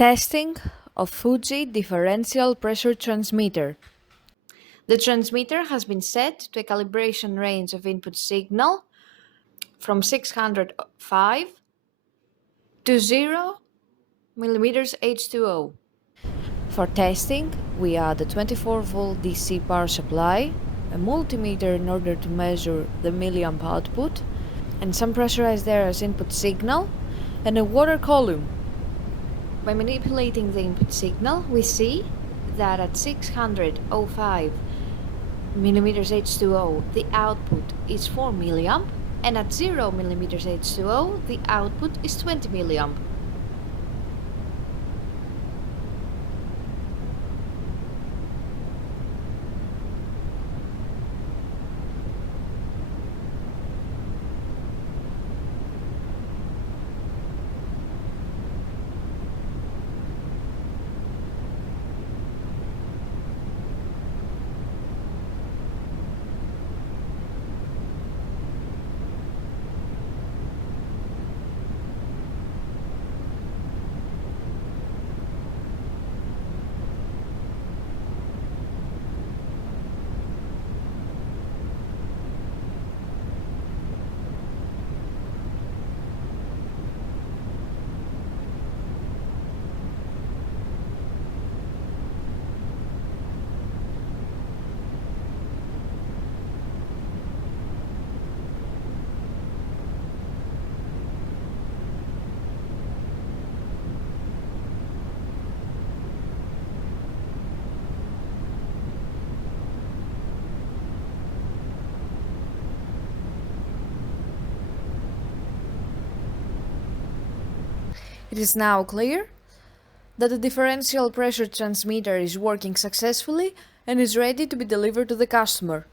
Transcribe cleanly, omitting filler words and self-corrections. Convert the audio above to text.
Testing of Fuji Differential Pressure Transmitter. The transmitter has been set to a calibration range of input signal from 605 to 0 mm H2O. For testing, we add a 24-volt DC power supply, a multimeter in order to measure the milliamp output, and some pressurized air as input signal, and a water column. By manipulating the input signal, we see that at 605 mm H2O, the output is 4 milliamp, and at 0 mm H2O, the output is 20 milliamp. It is now clear that the differential pressure transmitter is working successfully and is ready to be delivered to the customer.